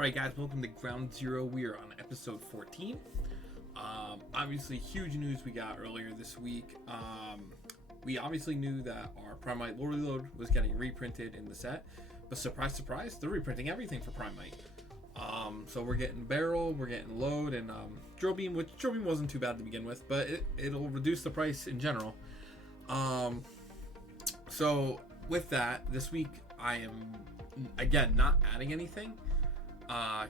Alright guys, welcome to Ground Zero. We are on episode 14. Obviously huge news we got earlier this week. We obviously knew that our Primite Lord Reload was getting reprinted in the set, but surprise surprise, they're reprinting everything for Primite. So we're getting Barrel, we're getting Load, and Drill Beam, which Drill Beam wasn't too bad to begin with, but it'll reduce the price in general. So with that, this week I am again not adding anything.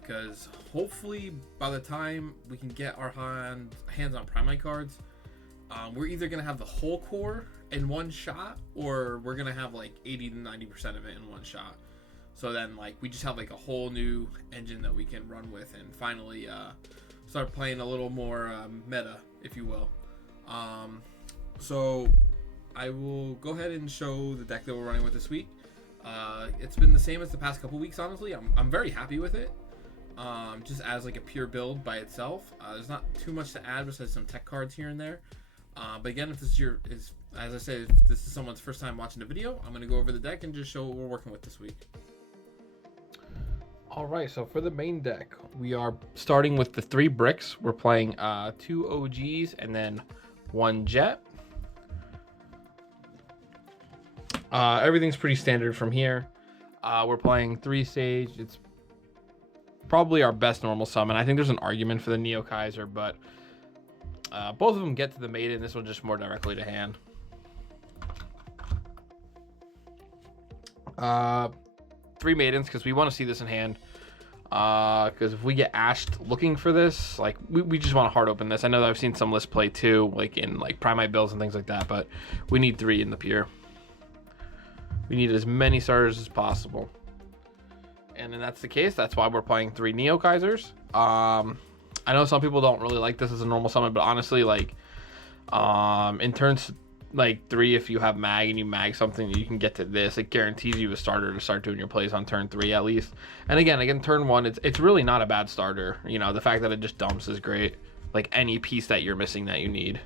Because hopefully by the time we can get our hands on Primite cards, we're either going to have the whole core in one shot, or we're going to have like 80 to 90% of it in one shot. So then like we just have like a whole new engine that we can run with and finally start playing a little more meta, if you will. So I will go ahead and show the deck that we're running with this week. It's been the same as the past couple weeks, honestly. I'm very happy with it. Just as like a pure build by itself. There's not too much to add besides some tech cards here and there. But again, if this is as I said, if this is someone's first time watching the video, I'm going to go over the deck and just show what we're working with this week. Alright, so for the main deck, we are starting with the 3 bricks. We're playing 2 OGs and then 1 jet. Everything's pretty standard from here. We're playing 3 Sage. It's probably our best normal summon. I think there's an argument for the Neo Kaiser, but both of them get to the Maiden. This one just more directly to hand. 3 Maidens, because we want to see this in hand. Because if we get ashed looking for this, like we just want to hard open this. I know that I've seen some lists play 2, like in like Primite builds and things like that, but we need 3 in the pure. We need as many starters as possible. And then that's the case. That's why we're playing 3 Neo Kaisers. I know some people don't really like this as a normal summon, but honestly, like, in turns like 3, if you have mag and you mag something, you can get to this. It guarantees you a starter to start doing your plays on turn 3 at least. And again, turn 1, it's really not a bad starter. You know, the fact that it just dumps is great. Like any piece that you're missing that you need.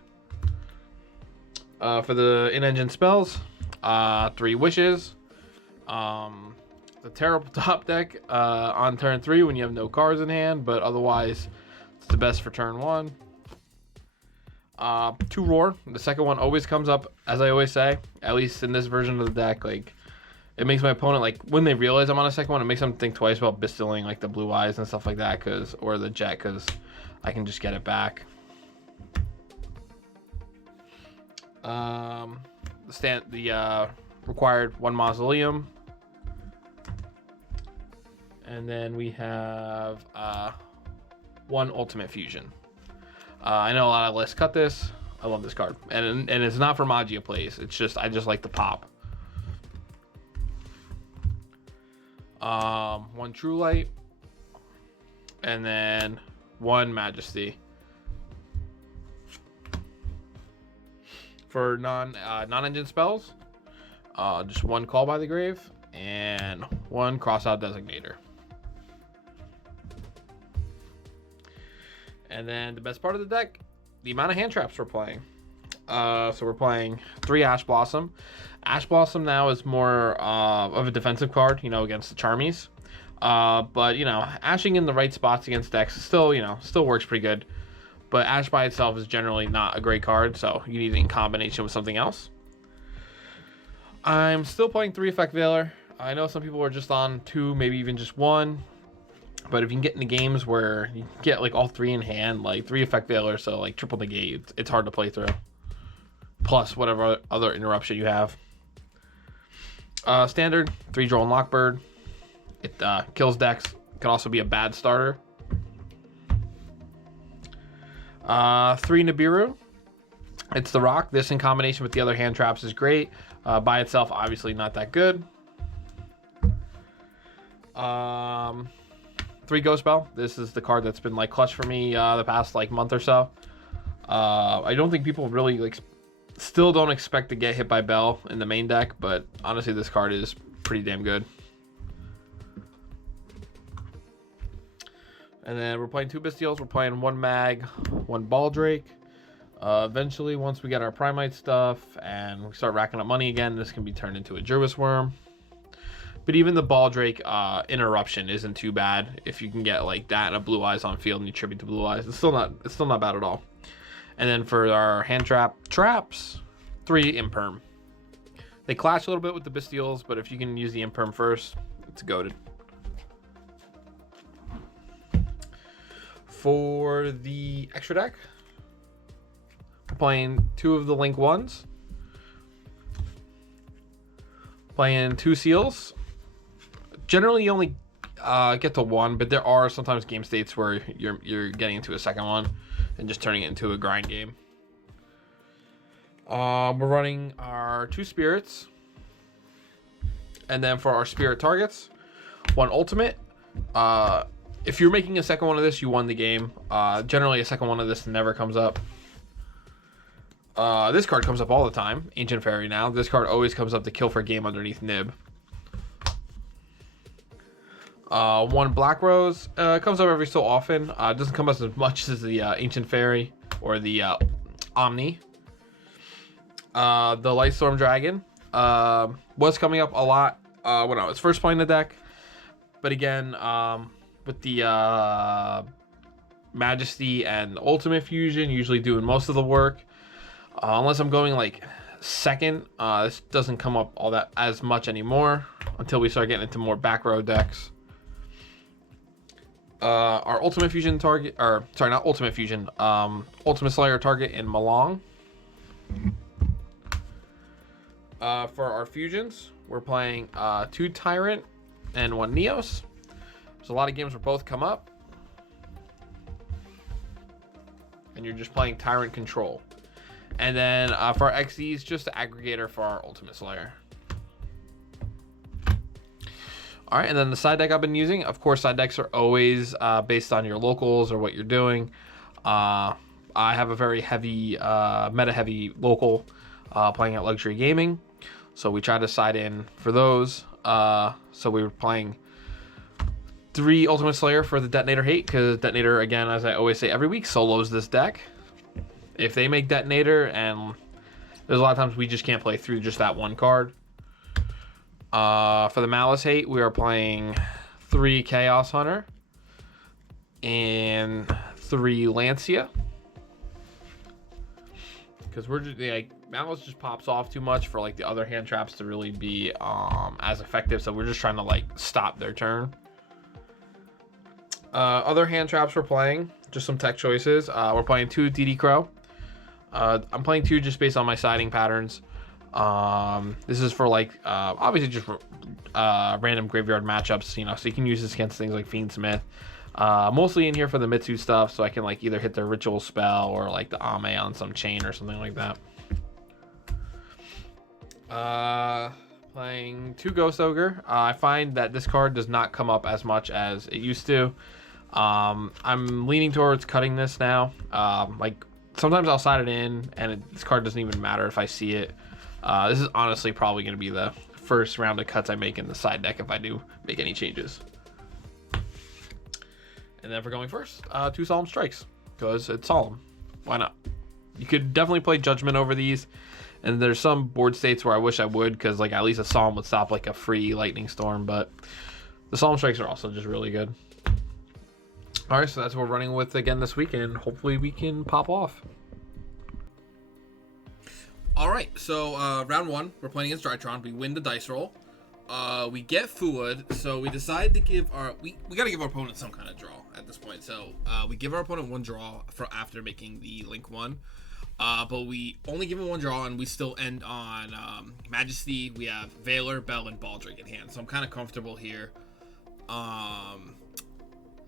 For the in-engine spells, 3 Wishes. The terrible top deck on turn 3 when you have no cards in hand, but otherwise it's the best for turn 1. 2 Roar. The second one always comes up, as I always say, at least in this version of the deck. Like, it makes my opponent, like, when they realize I'm on a second one, it makes them think twice about bistilling like the Blue Eyes and stuff like that, or the jet, because I can just get it back. The required 1 Mausoleum, and then we have 1 Ultimate Fusion. I know a lot of lists cut this. I love this card, and it's not for Magia plays. It's just I just like the pop. 1 True Light, and then 1 Majesty. For non-engine spells, just 1 Call by the Grave and 1 Crossout Designator. And then the best part of the deck, the amount of hand traps we're playing. So we're playing 3 Ash Blossom. Ash Blossom now is more of a defensive card, you know, against the Charmies. But, you know, ashing in the right spots against decks still works pretty good. But Ash by itself is generally not a great card, so you need it in combination with something else. I'm still playing 3 Effect Veiler. I know some people are just on 2, maybe even just 1. But if you can get into games where you get like all 3 in hand, like 3 Effect Veiler, so like triple negate, it's hard to play through. Plus whatever other interruption you have. Standard, 3 Droll and Lockbird. It kills decks. Can also be a bad starter. 3 Nibiru. It's the Rock. This in combination with the other hand traps is great. By itself, obviously not that good. 3 Ghost Bell. This is the card that's been like clutch for me the past like month or so. I don't think people really like still don't expect to get hit by Bell in the main deck, but honestly this card is pretty damn good. And then we're playing 2 Bystials. We're playing 1 Mag, 1 Baldrake. Eventually, once we get our Primite stuff and we start racking up money again, this can be turned into a Jervis Worm. But even the Baldrake interruption isn't too bad if you can get like that and a Blue Eyes on field and you tribute to Blue Eyes. It's still not bad at all. And then for our hand traps, 3 Imperm. They clash a little bit with the Bestials, but if you can use the Imperm first, it's goated. For the extra deck, we're playing 2 of the Link 1s. Playing 2 Seals. Generally, you only get to 1, but there are sometimes game states where you're getting into a second one and just turning it into a grind game. We're running our 2 Spirits, and then for our Spirit targets, 1 Ultimate. If you're making a second one of this, you won the game. Generally, a second one of this never comes up. This card comes up all the time. Ancient Fairy now. This card always comes up to kill for a game underneath Nib. 1 Black Rose. Comes up every so often. It doesn't come up as much as the Ancient Fairy or the Omni. The Lightstorm Dragon was coming up a lot when I was first playing the deck. But again, with the Majesty and Ultimate Fusion usually doing most of the work. Unless I'm going like second, this doesn't come up all that as much anymore until we start getting into more back row decks. Our Ultimate Fusion target, or sorry, not Ultimate Fusion, Ultimate Slayer target in Malong. For our fusions, we're playing 2 Tyrant and 1 Neos. There's a lot of games where both come up. And you're just playing Tyrant Control. And then for our XDs, just the aggregator for our Ultimate Slayer. All right, and then the side deck I've been using, of course, side decks are always based on your locals or what you're doing. I have a very heavy, meta-heavy local playing at Luxury Gaming. So we tried to side in for those. So we were playing 3 Ultimate Slayer for the Detonator hate, because Detonator, again, as I always say every week, solos this deck. If they make Detonator, and there's a lot of times we just can't play through just that one card. For the Malice hate, we are playing 3 Chaos Hunter and 3 Lancia. Because we're just like, Malice just pops off too much for like the other hand traps to really be as effective. So we're just trying to like stop their turn. Other hand traps we're playing, just some tech choices. We're playing 2 DD Crow. I'm playing 2 just based on my siding patterns. This is for like obviously just random graveyard matchups, you know, so you can use this against things like Fiendsmith. Mostly in here for the Mitsu stuff, so I can like either hit their ritual spell or like the Ame on some chain or something like that. Playing 2 Ghost Ogre. I find that this card does not come up as much as it used to. I'm leaning towards cutting this now. Like sometimes I'll side it in and this card doesn't even matter if I see it. This is honestly probably going to be the first round of cuts I make in the side deck if I do make any changes. And then for going first, 2 Solemn Strikes, because it's solemn. Why not? You could definitely play Judgment over these, and there's some board states where I wish I would, because like at least a Solemn would stop like a free Lightning Storm, but the Solemn Strikes are also just really good. All right, so that's what we're running with again this weekend. Hopefully we can pop off. All right, so round 1, we're playing against Drytron. We win the dice roll. We get Fuwood, so we decide to give our... We got to give our opponent some kind of draw at this point. So we give our opponent 1 draw for after making the Link 1. But we only give him 1 draw, and we still end on Majesty. We have Valor, Bell, and Baldrake in hand. So I'm kind of comfortable here.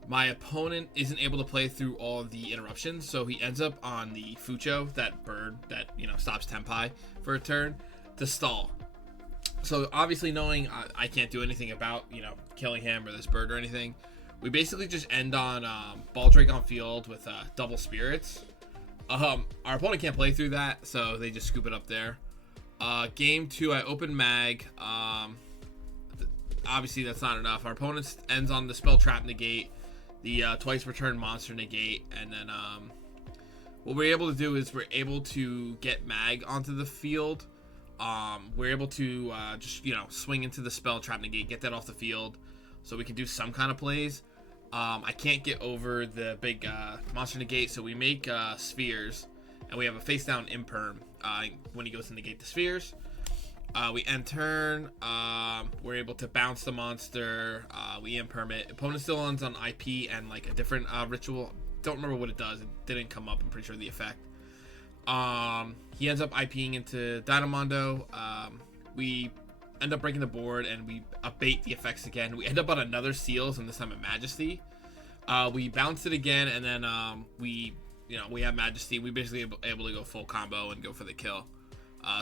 My opponent isn't able to play through all of the interruptions, so he ends up on the Fucho, that bird that, you know, stops Tenpai for a turn, to stall. So obviously knowing I can't do anything about, you know, killing him or this bird or anything, we basically just end on Baldrake on field with double Spirits. Our opponent can't play through that, so they just scoop it up there. Game 2, I open Mag. Obviously that's not enough. Our opponent ends on the Spell Trap Negate, the twice return monster negate, and then what we're able to do is we're able to get Mag onto the field we're able to just swing into the spell, trap, negate, get that off the field, so we can do some kind of plays. I can't get over the big monster negate, so we make spheres, and we have a face down imperm when he goes to negate the spheres. We end turn. We're able to bounce the monster. We imperm it. Opponent still ends on IP and like a different ritual. Don't remember what it does. It didn't come up. I'm pretty sure the effect. He ends up IPing into Dynamondo. We end up breaking the board and we abate the effects again. We end up on another Seals, and this time at Majesty. We bounce it again, and then we have Majesty. We basically able to go full combo and go for the kill.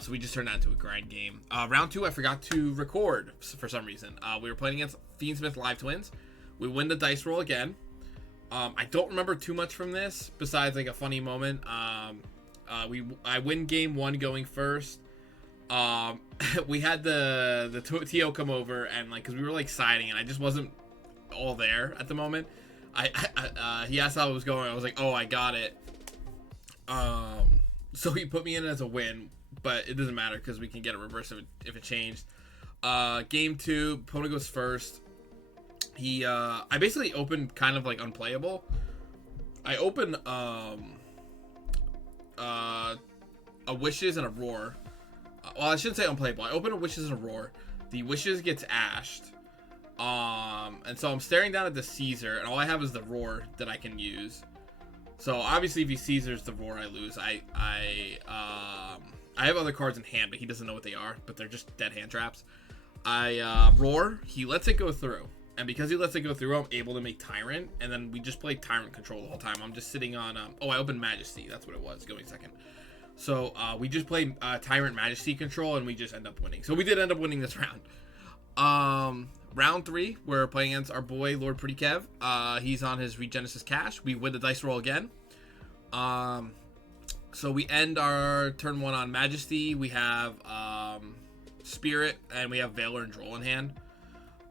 So we just turned that into a grind game. Round 2, I forgot to record for some reason. We were playing against Fiendsmith Live Twins. We win the dice roll again. I don't remember too much from this besides like a funny moment. I win game 1 going first. We had the TO come over, and like because we were like siding, and I just wasn't all there at the moment. He asked how it was going. I was like, oh, I got it. So he put me in as a win, but it doesn't matter because we can get a reverse if it changed. Game 2, opponent goes first. I basically opened kind of like unplayable. I opened a Wishes and a Roar. Well, I shouldn't say unplayable. I opened a Wishes and a Roar. The Wishes gets ashed. And so I'm staring down at the Caesar, and all I have is the Roar that I can use. So obviously, if he Caesars the Roar, I lose. I have other cards in hand, but he doesn't know what they are. But they're just dead hand traps. I Roar. He lets it go through, and because he lets it go through, I'm able to make Tyrant, and then we just play Tyrant control the whole time. I'm just sitting on. I opened Majesty. That's what it was. Going second. So we just play Tyrant Majesty control, and we just end up winning. So we did end up winning this round. Round 3, we're playing against our boy Lord Pretty Kev. He's on his Regenesis Cash. We win the dice roll again. So we end our turn 1 on Majesty. We have Spirit, and we have Veiler and Droll in hand.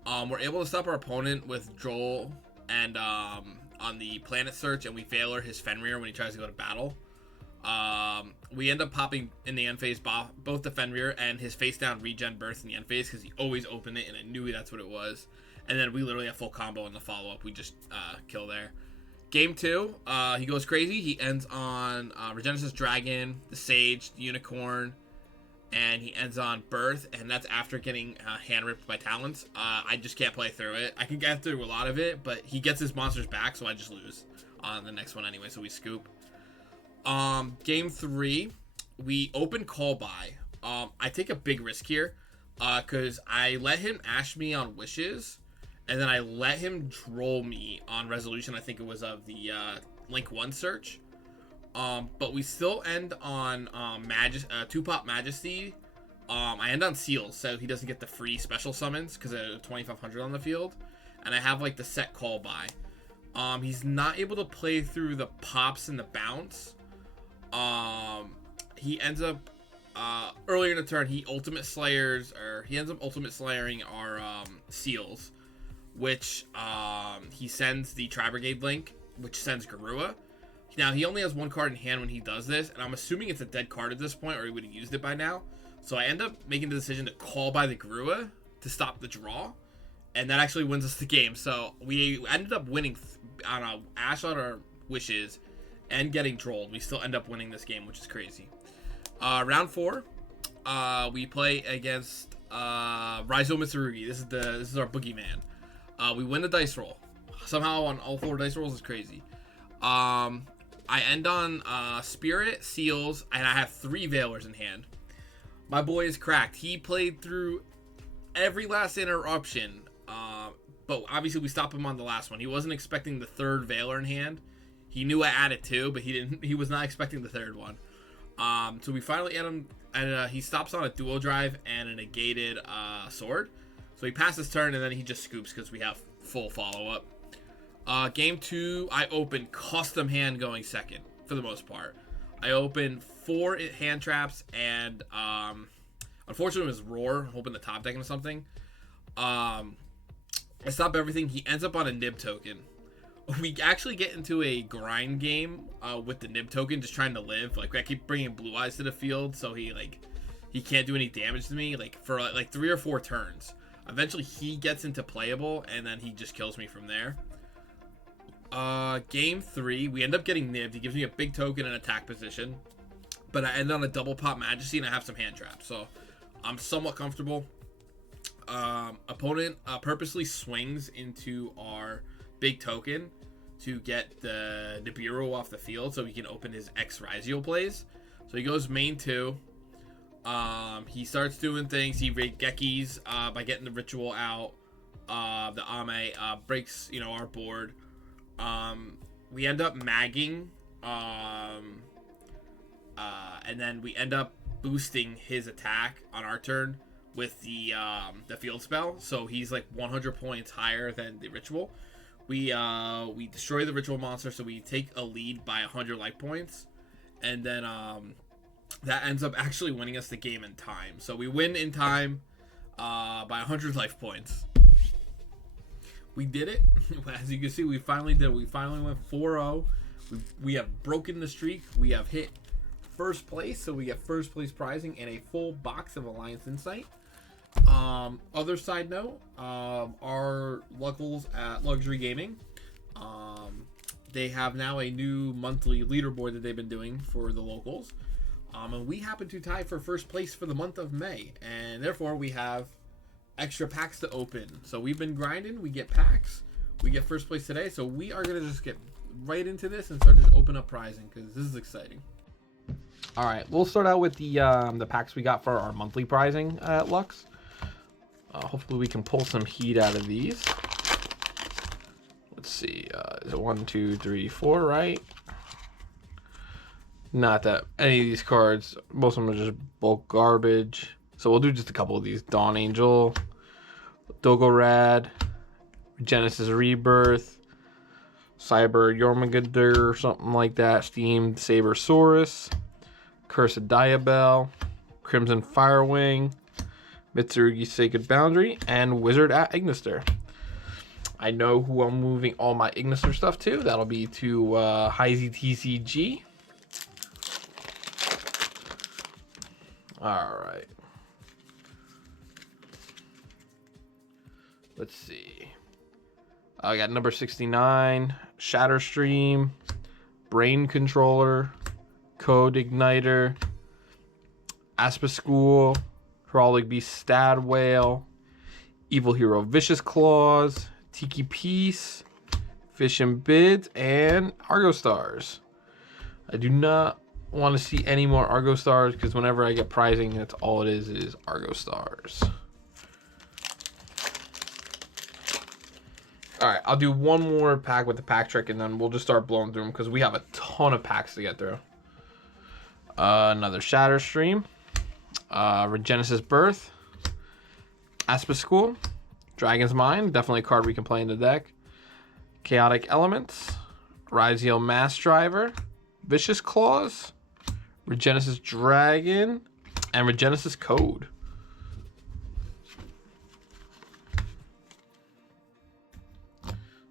We're able to stop our opponent with Droll and on the Planet Search, and we Veiler his Fenrir when he tries to go to battle. We end up popping in the end phase both the Fenrir and his face down regen burst in the end phase because he always opened it, and I knew that's what it was. And then we literally have full combo in the follow up. We just kill there. Game 2, he goes crazy. He ends on Regenesis Dragon, the Sage, the Unicorn, and he ends on Birth, and that's after getting hand ripped by Talons. I just can't play through it. I can get through a lot of it, but he gets his monsters back, so I just lose on the next one anyway. So we scoop. Game 3, we open Call By. I take a big risk here, because I let him ash me on Wishes, and then I let him Droll me on Resolution. I think it was of the Link 1 search. But we still end on 2-pop Majesty. I end on Seals, so he doesn't get the free special summons because of 2500 on the field, and I have like the set Call By. He's not able to play through the pops and the bounce. He ends up earlier in the turn he ends up ultimate slayering our Seals, which he sends the Tri-Brigade Link, which sends Garua. Now he only has 1 card in hand when he does this, and I'm assuming it's a dead card at this point, or he would have used it by now. So I end up making the decision to Call By the Garua to stop the draw, and that actually wins us the game. So we ended up winning on a Ash on our Wishes and getting trolled. We still end up winning this game, which is crazy. Round 4, we play against Raizo Mitsurugi. This is our boogeyman. We win the dice roll. Somehow on all 4 dice rolls is crazy. I end on Spirit, Seals, and I have 3 Veilers in hand. My boy is cracked. He played through every last interruption, but obviously we stopped him on the last one. He wasn't expecting the 3rd Veiler in hand. He knew I added 2, but he was not expecting the 3rd one. So we finally end him, and he stops on a dual drive and a negated sword. So he passes turn, and then he just scoops because we have full follow-up. Game 2, I open custom hand going second for the most part. I open 4 hand traps, and unfortunately it was Roar, hoping the top deck or something. I stop everything. He ends up on a Nib token. We actually get into a grind game with the Nib token, just trying to live. Like I keep bringing Blue Eyes to the field, so he he can't do any damage to me like for like 3 or 4 turns. Eventually he gets into playable, and then he just kills me from there. Game 3, we end up getting nibbed. He gives me a big token and attack position, but I end on a double pop Majesty, and I have some hand traps, so I'm somewhat comfortable. Opponent purposely swings into our big token to get the Nibiru off the field so he can open his X-Rizio plays. So he goes main 2. He starts doing things. He Gekis by getting the ritual out. The Ame breaks, our board. We end up magging. And then we end up boosting his attack on our turn with the field spell. So he's like 100 points higher than the ritual. We destroy the ritual monster, so we take a lead by 100 life points. And then that ends up actually winning us the game in time. So we win in time by 100 life points. We did it. As you can see, we finally did it. We finally went 4-0. We have broken the streak. We have hit first place, so we get first place prizing and a full box of Alliance Insight. Other side note, our locals at Luxury Gaming, they have now a new monthly leaderboard that they've been doing for the locals. And we happen to tie for first place for the month of May, and therefore we have extra packs to open. So we've been grinding, we get packs, we get first place today, so we are going to just get right into this and start just open up prizing, because this is exciting. All right, we'll start out with the packs we got for our monthly prizing at Lux. Hopefully we can pull some heat out of these. Let's see, is it 1, 2, 3, 4, right? Not that any of these cards, most of them are just bulk garbage. So we'll do just a couple of these. Dawn Angel, Dogorad, Genesis Rebirth, Cyber Yormungandr or something like that, Steamed Sabersaurus, Cursed Diabell, Crimson Firewing, Mitsurugi Sacred Boundary, and Wizard at Ignister. I know who I'm moving all my Ignister stuff to. That'll be to Heisey TCG. All right. Let's see. I got number 69, Shatterstream, Brain Controller, Code Igniter, Aspaschool, Heraldic Beast Stad Whale, Evil Hero Vicious Claws, Tiki Piece, Fish and Bids, and Argo Stars. I do not want to see any more Argo Stars because whenever I get prizing, that's all it is Argo Stars. All right, I'll do one more pack with the pack trick, and then we'll just start blowing through them because we have a ton of packs to get through. Another Shatterstream, Regenesis Birth, Aspaschool, Dragon's Mind, definitely a card we can play in the deck. Chaotic Elements, Rizio Mass Driver, Vicious Claws, Regenesis Dragon, and Regenesis Code.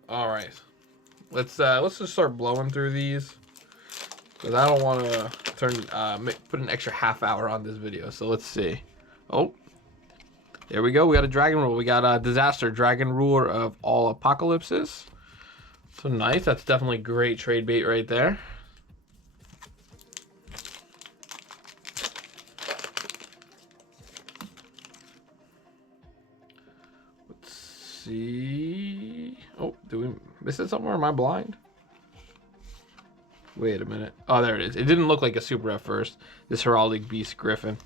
All right, let's just start blowing through these because I don't want to put an extra half hour on this video. So let's see. Oh, there we go. We got a Dragon Rule. We got a Disaster, Dragon Ruler of all Apocalypses. So nice. That's definitely great trade bait right there. Let's see. Oh, do we miss it somewhere? Am I blind? Wait a minute. Oh, there it is. It didn't look like a super at first. This Heraldic Beast Griffin.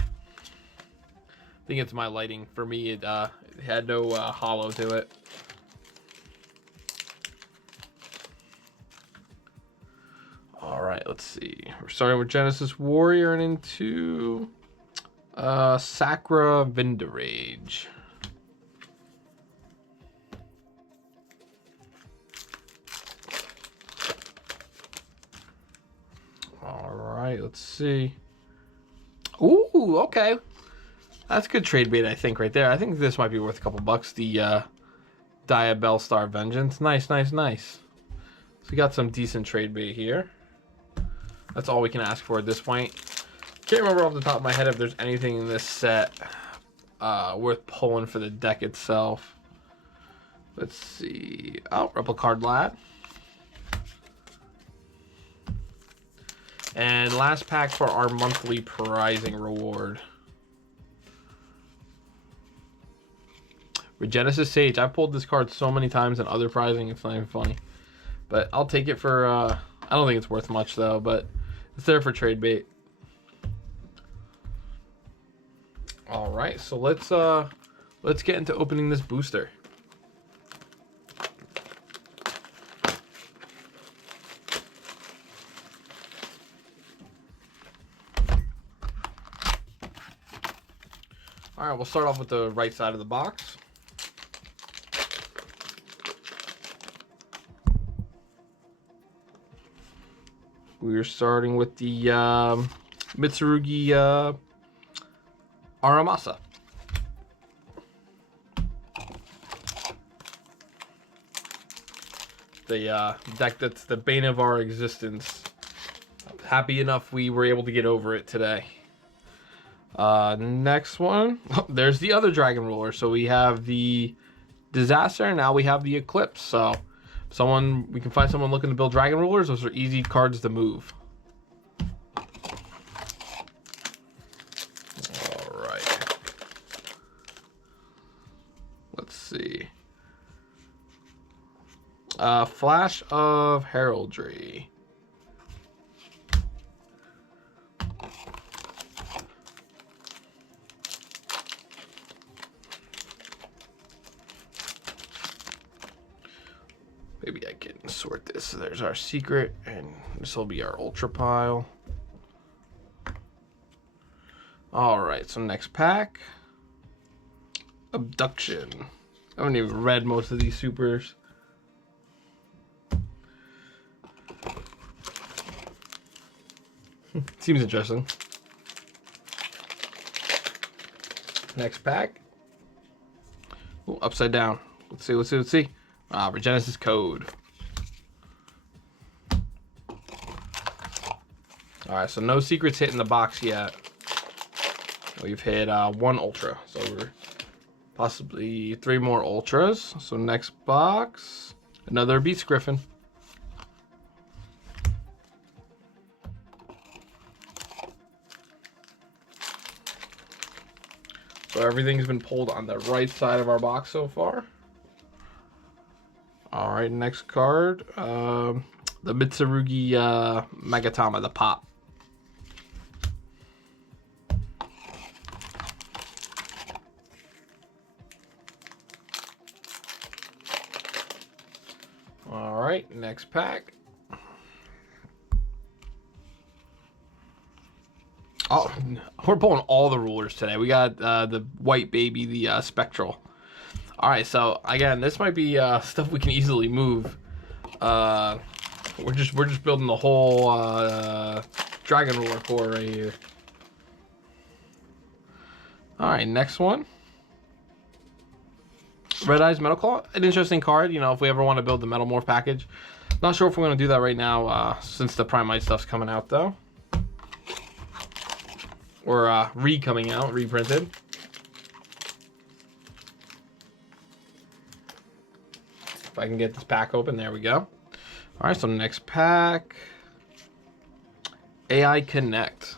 I think it's my lighting. For me, it had no hollow to it. All right, let's see. We're starting with Genesis Warrior and into Sacra Vinderage. All right, let's see. Ooh, okay. That's good trade bait, I think, right there. I think this might be worth a couple bucks. The Diabell Star Vengeance. Nice, nice, nice. So we got some decent trade bait here. That's all we can ask for at this point. Can't remember off the top of my head if there's anything in this set worth pulling for the deck itself. Let's see. Oh, Replicard Lad. And last pack for our monthly prizing reward. Regenesis Sage. I've pulled this card so many times in other prizing, it's not even funny. But I'll take it for, I don't think it's worth much though, but it's there for trade bait. All right, so let's get into opening this booster. All right, we'll start off with the right side of the box. We're starting with the Mitsurugi Aramasa. The deck that's the bane of our existence. Happy enough we were able to get over it today. Next one. Oh, there's the other Dragon Ruler. So we have the Disaster, and now we have the Eclipse. So we can find someone looking to build Dragon Rulers. Those are easy cards to move. All right. Let's see. Flash of Heraldry. Maybe I can sort this. So there's our secret, and this will be our ultra pile. All right, so next pack. Abduction. I haven't even read most of these supers. Seems interesting. Next pack. Ooh, upside down. Let's see. Regenesis Code. Alright, so no secrets hit in the box yet. We've hit one Ultra. So we're possibly 3 more Ultras. So next box, another Beast Griffin. So everything's been pulled on the right side of our box so far. All right, next card, the Mitsurugi Magatama, the pop. All right, next pack. Oh, we're pulling all the rulers today. We got the white baby, the Spectral. All right, so again, this might be stuff we can easily move. We're just building the whole Dragon Ruler core right here. All right, next one. Red Eyes Metal Claw, an interesting card. You know, if we ever want to build the Metal Morph package. Not sure if we're going to do that right now since the Primite stuff's coming out though. Or coming out, reprinted. If I can get this pack open, there we go. All right, so next pack, AI Connect.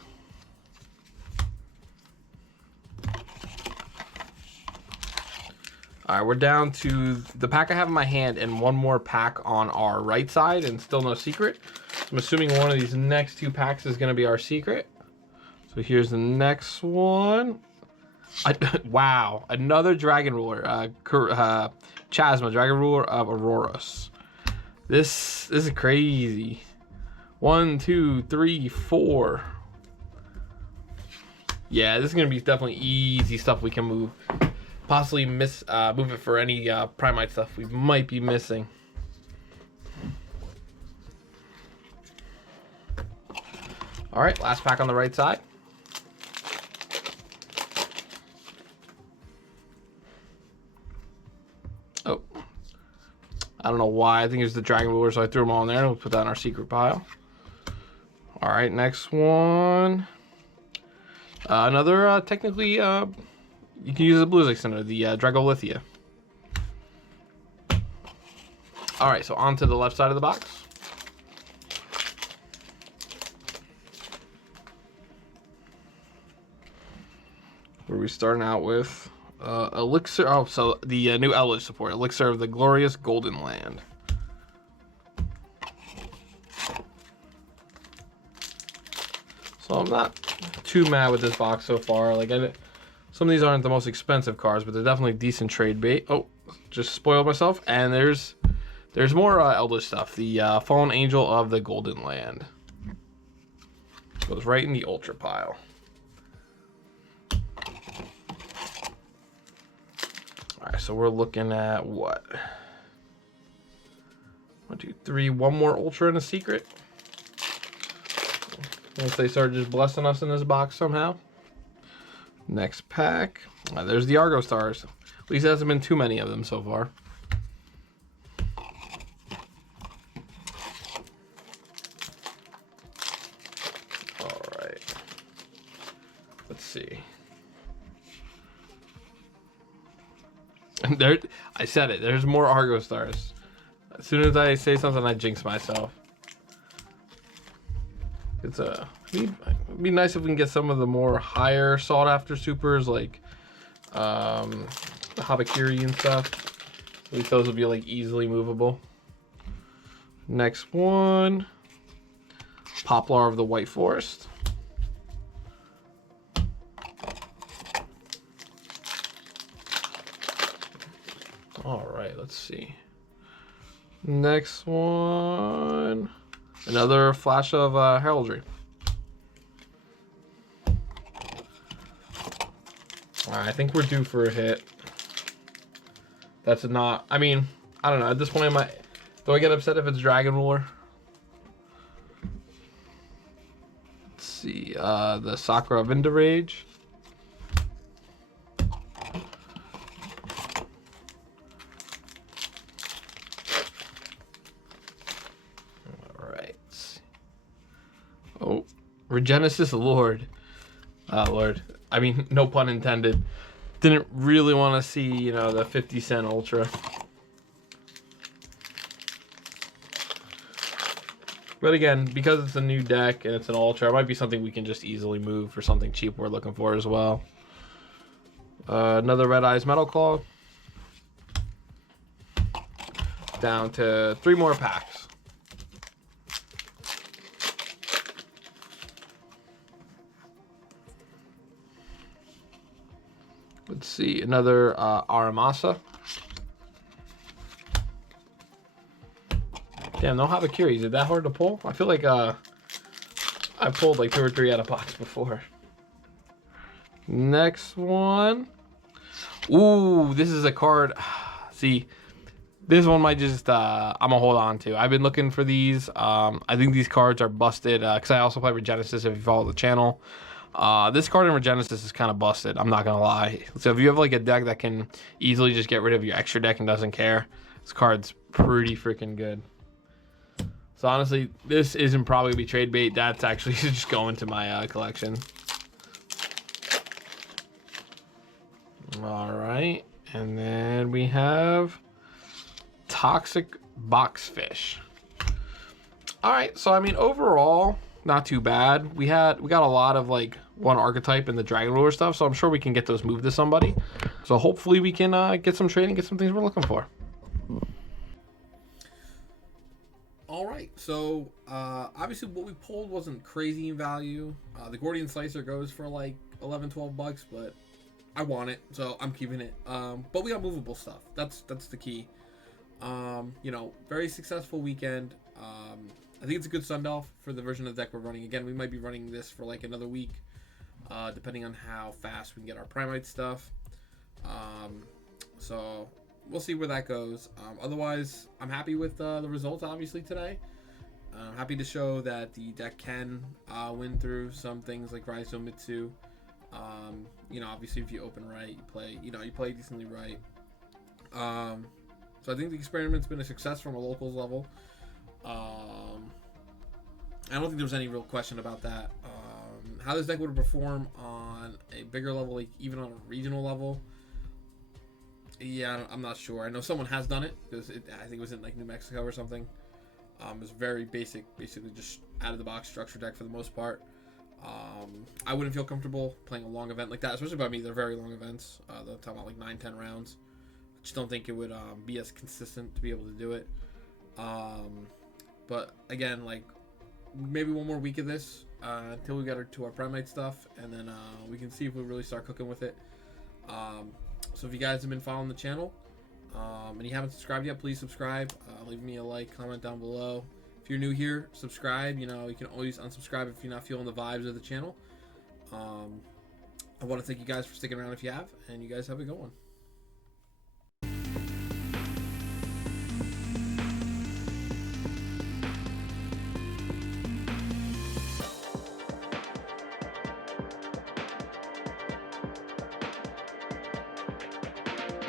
All right, we're down to the pack I have in my hand and one more pack on our right side and still no secret. I'm assuming one of these next 2 packs is gonna be our secret. So here's the next one. Wow, another Dragon Ruler, Chasma, Dragon Ruler of Auroras. This is crazy. 1, 2, 3, 4. Yeah, this is gonna be definitely easy stuff we can move. Possibly move it for any Primite stuff we might be missing. All right, last pack on the right side. Oh, I don't know why. I think it's the Dragon Ruler, so I threw them all in there. We'll put that in our secret pile. All right, next one. Another technically, you can use the Blues Extender, the Dragolithia. All right, so on to the left side of the box. Where we starting out with Elixir. Oh, so the new Eldritch support, Elixir of the Glorious Golden Land. So I'm not too mad with this box so far. Like, some of these aren't the most expensive cards, but they're definitely decent trade bait. Oh, just spoiled myself. And there's more Eldritch stuff. The Fallen Angel of the Golden Land goes right in the Ultra pile. All right, so we're looking at what? 1, 2, 3. One more Ultra and a Secret. Once they start just blessing us in this box somehow. Next pack. There's the Argo Stars. At least there hasn't been too many of them so far. All right. Let's see. There, I said it. There's more Argo Stars. As soon as I say something, I jinx myself. It'd be nice if we can get some of the more higher sought after supers, like the Habakiri and stuff. At least those will be like easily movable. Next one, Poplar of the White Forest. All right, let's see. Next one, another Flash of Heraldry. All right, I think we're due for a hit. That's not, I mean, I don't know. At this point, do I get upset if it's Dragon Ruler? Let's see, the Sakura of Indorage. Oh, Regenesis Lord. Lord. I mean, no pun intended. Didn't really want to see, you know, the 50-cent Ultra. But again, because it's a new deck and it's an Ultra, it might be something we can just easily move for something cheap we're looking for as well. Another Red Eyes Metal Claw. Down to 3 more packs. Let's see, another Aramasa. Damn, no Habakiri. Is it that hard to pull? I feel like I pulled like 2 or 3 out of box before. Next one. Ooh, this is a card. See, this one might just I'm gonna hold on to. I've been looking for these. I think these cards are busted because I also play Regenesis if you follow the channel. This card in Regenesis is kind of busted, I'm not gonna lie. So if you have like a deck that can easily just get rid of your extra deck and doesn't care, this card's pretty freaking good. So honestly, this isn't probably gonna be trade bait. That's actually just going to my collection. All right, and then we have Toxic Boxfish. All right, so I mean overall, not too bad. We got a lot of like one archetype in the Dragon Ruler stuff, so I'm sure we can get those moved to somebody. So hopefully we can get some trading, get some things we're looking for. All right, so obviously what we pulled wasn't crazy in value. The Gordian Slicer goes for like 11, 12 bucks, but I want it, so I'm keeping it. But we got movable stuff. That's the key. You know, very successful weekend. I think it's a good Sundolf for the version of the deck we're running. Again, we might be running this for like another week, depending on how fast we can get our Primite stuff. So we'll see where that goes. Otherwise, I'm happy with the results, obviously, today. I'm happy to show that the deck can win through some things like Raizo Mitsu. You know, obviously, if you open right, you play decently right. So I think the experiment's been a success from a locals level. I don't think there was any real question about that. How this deck would perform on on a bigger level, like even on a regional level, yeah, I'm not sure. I know someone has done it because I think it was in like New Mexico or something. It was very basic, basically just out of the box structure deck for the most part. I wouldn't feel comfortable playing a long event like that, especially by me. They're very long events. They're talking about like 9-10 rounds. I just don't think it would be as consistent to be able to do it. But again, like maybe one more week of this until we get to our Primate stuff, and then we can see if we really start cooking with it. So if you guys have been following the channel and you haven't subscribed yet, please subscribe. Leave me a like, comment down below. If you're new here, subscribe. You know, you can always unsubscribe if you're not feeling the vibes of the channel. I want to thank you guys for sticking around if you have, and you guys have a good one.